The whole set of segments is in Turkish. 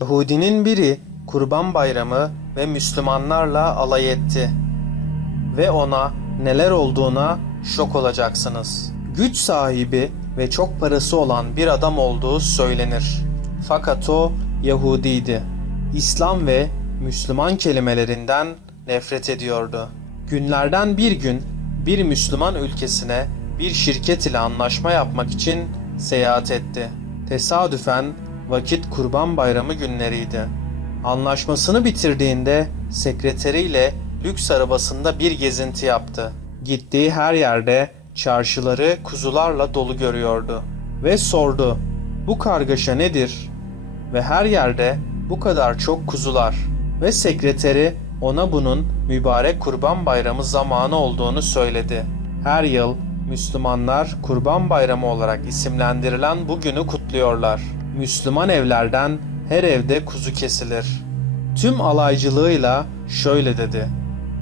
Yahudinin biri Kurban Bayramı ve Müslümanlarla alay etti. Ve ona neler olduğuna şok olacaksınız. Güç sahibi ve çok parası olan bir adam olduğu söylenir. Fakat o Yahudiydi. İslam ve Müslüman kelimelerinden nefret ediyordu. Günlerden bir gün bir Müslüman ülkesine bir şirket ile anlaşma yapmak için seyahat etti. Tesadüfen vakit Kurban Bayramı günleriydi. Anlaşmasını bitirdiğinde sekreteriyle lüks arabasında bir gezinti yaptı. Gittiği her yerde çarşıları kuzularla dolu görüyordu ve sordu: "Bu kargaşa nedir?" Ve her yerde bu kadar çok kuzular ve sekreteri ona bunun mübarek Kurban Bayramı zamanı olduğunu söyledi. Her yıl Müslümanlar Kurban Bayramı olarak isimlendirilen bu günü kutluyorlar. Müslüman evlerden her evde kuzu kesilir. Tüm alaycılığıyla şöyle dedi.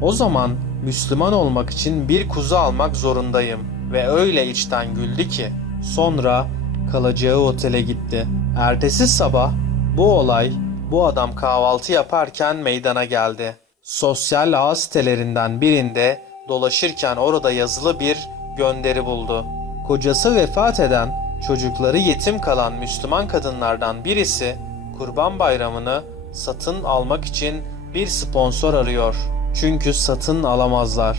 O zaman Müslüman olmak için bir kuzu almak zorundayım ve öyle içten güldü ki sonra kalacağı otele gitti. Ertesi sabah bu olay bu adam kahvaltı yaparken meydana geldi. Sosyal ağ sitelerinden birinde dolaşırken orada yazılı bir gönderi buldu. Kocası vefat eden, çocukları yetim kalan Müslüman kadınlardan birisi Kurban Bayramı'nı satın almak için bir sponsor arıyor. Çünkü satın alamazlar.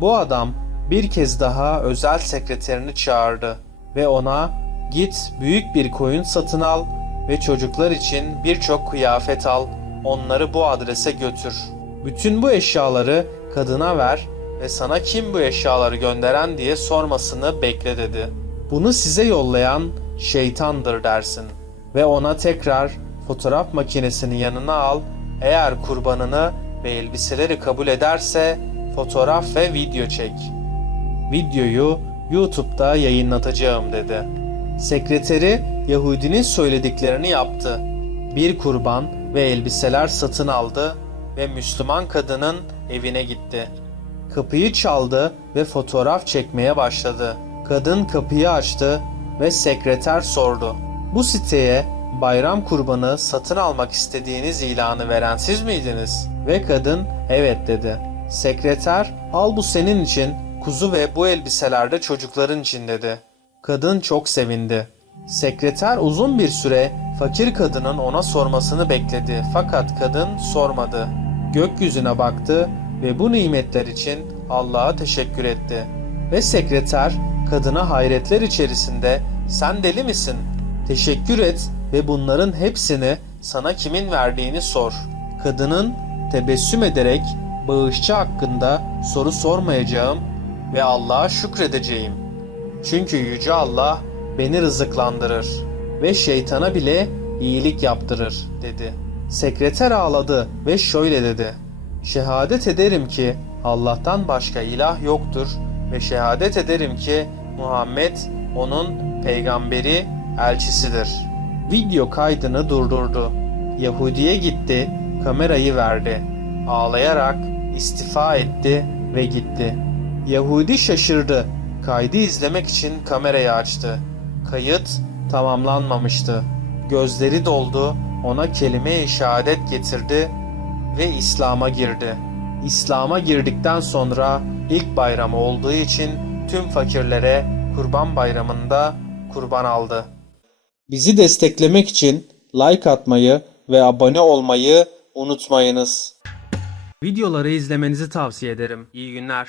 Bu adam bir kez daha özel sekreterini çağırdı ve ona git büyük bir koyun satın al ve çocuklar için birçok kıyafet al, onları bu adrese götür. Bütün bu eşyaları kadına ver ve sana kim bu eşyaları gönderen diye sormasını bekle dedi. Bunu size yollayan şeytandır dersin ve ona tekrar fotoğraf makinesini yanına al. Eğer kurbanını ve elbiseleri kabul ederse fotoğraf ve video çek. Videoyu YouTube'da yayınlatacağım dedi. Sekreteri Yahudinin söylediklerini yaptı. Bir kurban ve elbiseler satın aldı ve Müslüman kadının evine gitti. Kapıyı çaldı ve fotoğraf çekmeye başladı. Kadın kapıyı açtı ve sekreter sordu. Bu siteye bayram kurbanı satın almak istediğiniz ilanı veren siz miydiniz? Ve kadın evet dedi. Sekreter al bu senin için kuzu ve bu elbiselerde çocukların için dedi. Kadın çok sevindi. Sekreter uzun bir süre fakir kadının ona sormasını bekledi fakat kadın sormadı. Gökyüzüne baktı ve bu nimetler için Allah'a teşekkür etti. Ve sekreter kadına hayretler içerisinde sen deli misin? Teşekkür et ve bunların hepsini sana kimin verdiğini sor. Kadının tebessüm ederek bağışçı hakkında soru sormayacağım ve Allah'a şükredeceğim. Çünkü Yüce Allah beni rızıklandırır ve şeytana bile iyilik yaptırır dedi. Sekreter ağladı ve şöyle dedi. Şehadet ederim ki Allah'tan başka ilah yoktur ve şehadet ederim ki Muhammed onun peygamberi, elçisidir. Video kaydını durdurdu. Yahudi'ye gitti, kamerayı verdi. Ağlayarak istifa etti ve gitti. Yahudi şaşırdı. Kaydı izlemek için kamerayı açtı. Kayıt tamamlanmamıştı. Gözleri doldu, ona kelime-i şehadet getirdi ve İslam'a girdi. İslam'a girdikten sonra ilk bayramı olduğu için tüm fakirlere Kurban Bayramı'nda kurban aldı. Bizi desteklemek için like atmayı ve abone olmayı unutmayınız. Videoları izlemenizi tavsiye ederim. İyi günler.